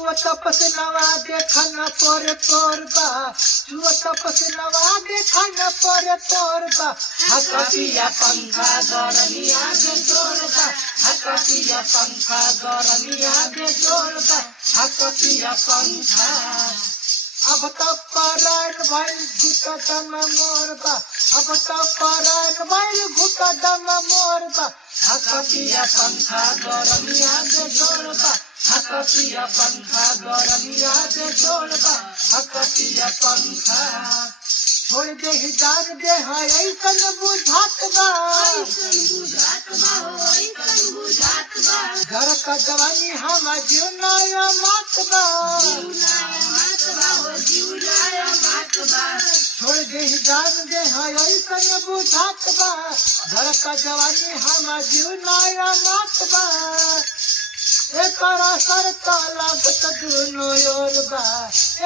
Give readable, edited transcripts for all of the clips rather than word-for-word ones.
चुवत पसनवा देखन पर तोरबा चुवत पसनवा देखन पर तोरबा हकतिया पंखा गरमिया दे जोरबा हकतिया पंखा गरमिया दे जोरबा हकतिया पंखा अब तो परान भाई घुटा दम मोरबा अब तो परान भाई घुटा दम मोरबा हकतिया पंखा गरमिया दे जोरबा हकतिया पंखा गरमिया दे जोरबा हकतिया पंखा छोड़ दे जान दे है ऐसन बुझात बा घर का जवानी हम जीवनाया मात बा छोड़ दे जान दे है ऐसन बुझात बा घर का जवानी हम जीवनाया मात बा एकरा सरता लागत दुनो योरबा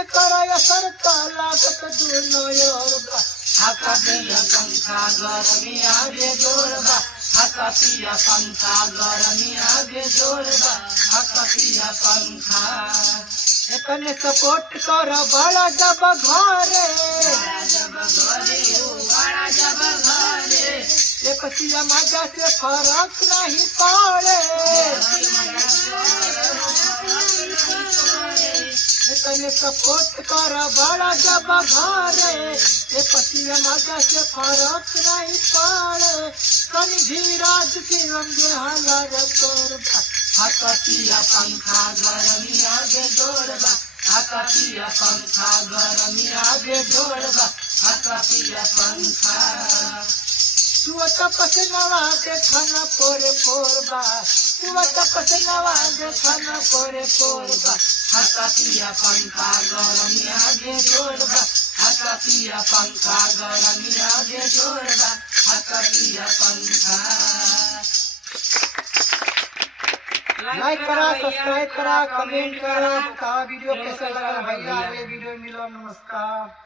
एकरा सरता लागत दुनो योरबा हकतिया पंखा गरमिया दे जोरबा हकतिया पंखा गरमिया दे जोरबा हकतिया पंखा एतने सपोर्ट कर बड़ा जब घरे एकतिया मजा से फरक नहीं पड़े तने सपोर्ट कर बड़ा जब घरे एकतिया मजा से फरक नहीं पड़े कनी धीराज की रंगे हलर तोरबा हकतिया पंखा गरमिया दे जोरबा हकतिया पंखा गरमिया दे जोरबा हकतिया पंखा चुवत पसनवा देखन पोरे पोरबा चुवत पसनवा देखन पोरे पोरबा हकतिया पंखा गरमिया दे जोरबा हकतिया पंखा गरमिया दे जोरबा हकतिया पंखा लाइक करा सब्सक्राइब करा कमेंट करा वीडियो कैसा लगा भैया ये वीडियो मिलो नमस्कार।